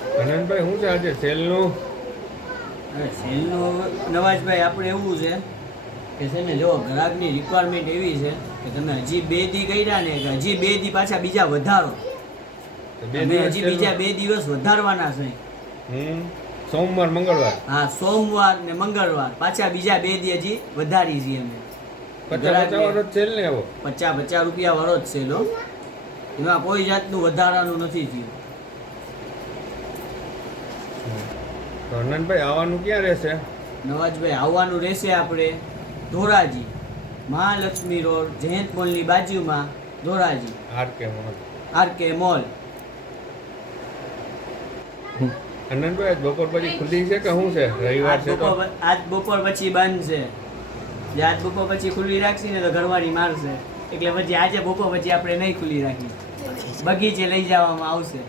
આનંદભાઈ શું છે આજે સેલનું? અરે સેલનું નવાજભાઈ આપણે એવું છે કે છે ને જો ગ્રાહકની રિક્વાયરમેન્ટ એવી છે કે તમે હજી 2 દી કર્યા ને કે હજી 2 દી પાછા બીજા વધારો. તમે હજી બીજા 2 દિવસ વધારવાના છે. સોમવાર મંગળવાર. હા, સોમવાર ને મંગળવાર પાછા બીજા 2 દી હજી વધારી છીએ અમે. 50 વાળો સેલ ને આવો 50 રૂપિયા વાળો જ સેલ હો. એમાં કોઈ જાતનું વધારાનું નથી થયું. તો આનંદભાઈ આવવાનું ક્યાં રહેશે? નવાજભાઈ આવવાનું રહેશે આપણે ધોરાજી, મહાલક્ષ્મી રોડ, જયંત મોલની બાજુમાં ધોરાજી, આરકે મોલ. આનંદભાઈ આજ બપોર પછી ખુલ્લી છે કે શું છે? રવિવાર છે તો આજ બપોર પછી બંધ છે. જે આજ બપોર પછી ખુલ્લી રાખશી ને તો ઘરવાળી મારશે, એટલે પછી આજે બપોર પછી આપણે નહીં ખુલ્લી રાખી, બગીચે લઈ જવામાં આવશે.